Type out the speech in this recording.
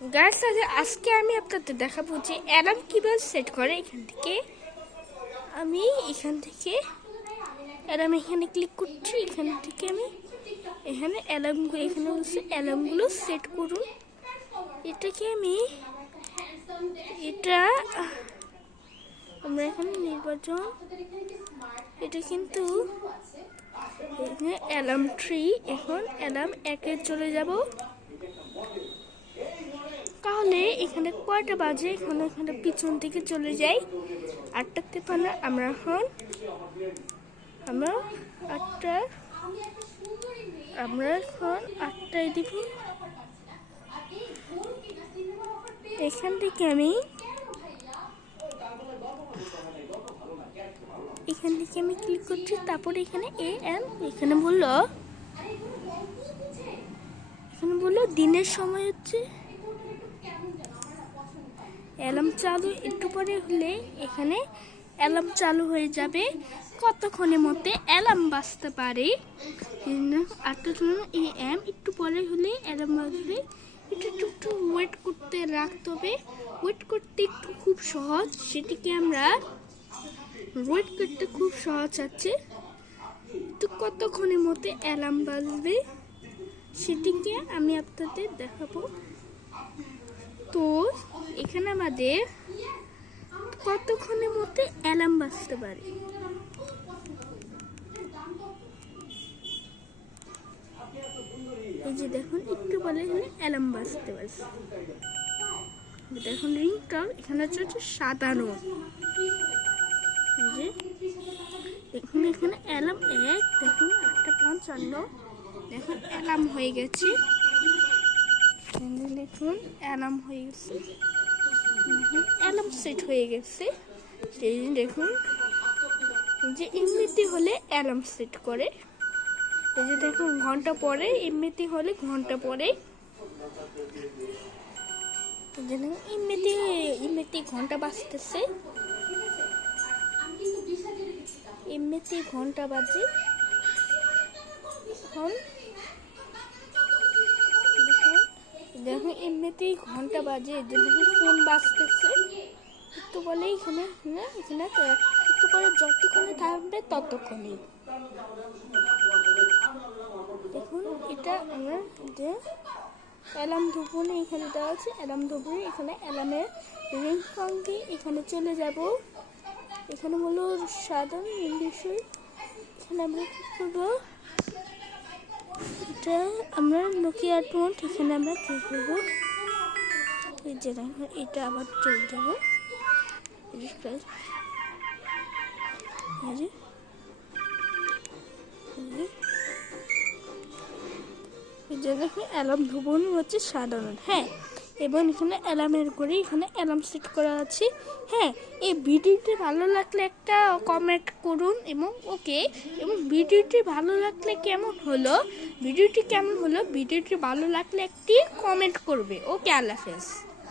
গাছ আজকে আমি আপনাদের দেখাবো যে অ্যালার্ম কীভাবে সেট করে এখান থেকে। আমি এখান থেকে অ্যালার্ম এখানে ক্লিক করছি, এখান থেকে আমি এখানে অ্যালার্মগুলো এখানে বলছে অ্যালার্মগুলো সেট করুন। এটাকে আমি এটা, আমরা এখানে নির্বাচন। এটা কিন্তু অ্যালার্ম থ্রি এখন অ্যালার্ম একে চলে যাব। তাহলে এখানে কয়টা বাজে? এখানে এখানে পিছন থেকে চলে যাই। আটটা তেপান্ন, আমরা এখন, আমরা আটটা, আমরা এখন আটটায় দিব। এখান থেকে আমি, এখান থেকে আমি ক্লিক করছি, তারপরে এখানে এ এম এখানে বলল এখানে বলল দিনের সময় হচ্ছে অ্যালার্ম চালু একটু পরে হলে এখানে অ্যালার্ম চালু হয়ে যাবে। কতক্ষণের মধ্যে অ্যালার্ম বাজতে পারে? আটটা এ এম। একটু পরে হলে অ্যালার্ম বাজবে। একটু একটু একটু ওয়েট করতে রাখতে হবে। ওয়েট করতে একটু খুব সহজ। সেটিকে আমরা ওয়েট করতে খুব সহজ আছে। তো কতক্ষণের মধ্যে অ্যালার্ম বাজবে? সেটিকে আমি আপনাদের দেখাবো। তো এখানে আমাদের কতক্ষণের মধ্যে অ্যালার্ম বাজতে পারে? এই যে দেখুন, একটু বলে এখানে অ্যালার্ম বাজতে পারছে। দেখুন রিং রিংটা এখানে হচ্ছে হচ্ছে সাতানো এই যে দেখুন, এখানে অ্যালার্ম এক, দেখুন, আটটা পঞ্চান্ন। দেখুন, অ্যালার্ম হয়ে গেছে। দেখুন অ্যালার্ম হয়ে গেছে। অ্যালার্ম সেট হয়ে গেছে। সেই দেখুন, যে এমনিতে হলে অ্যালার্ম সেট করে। এই যে দেখুন, ঘণ্টা পরে, এমনিতে হলে ঘণ্টা পরে। এমনিতে এমনিতে ঘণ্টা বাজতেছে। এমনিতে ঘণ্টা বাজে। এখন দেখুন ঘণ্টা বাজে, এর ফোন বাজতেছে। একটু বলে এখানে এখানে এখানে একটু পরে যতক্ষণে থাকবে ততক্ষণে। দেখুন, এটা আমরা যে অ্যালার্ম ধুপুনে এখানে দেওয়া আছে অ্যালার্ম ধুপুনে এখানে অ্যালার্মের রিং সঙ্গে এখানে চলে যাব। এখানে হলো সাধারণ বিষয় এখানে আমরা কী করব? এটা আমরা নোকিয়া টোন এখানে আমরা কি করব? যে এটা আবার চলে যাব। অ্যালার্ম ধুবন হচ্ছে সাধারণ হ্যাঁ? এবং এখানে অ্যালার্মের করে এখানে অ্যালার্ম সেট করা আছে হ্যাঁ? এই ভিডিওটি ভালো লাগলে একটা কমেন্ট করুন এবং ওকে, এবং ভিডিওটি ভালো লাগলে কেমন হলো? ভিডিওটি কেমন হলো? ভিডিওটি ভালো লাগলে একটি কমেন্ট করবে। ওকে, আল্লাহ হাফেজ।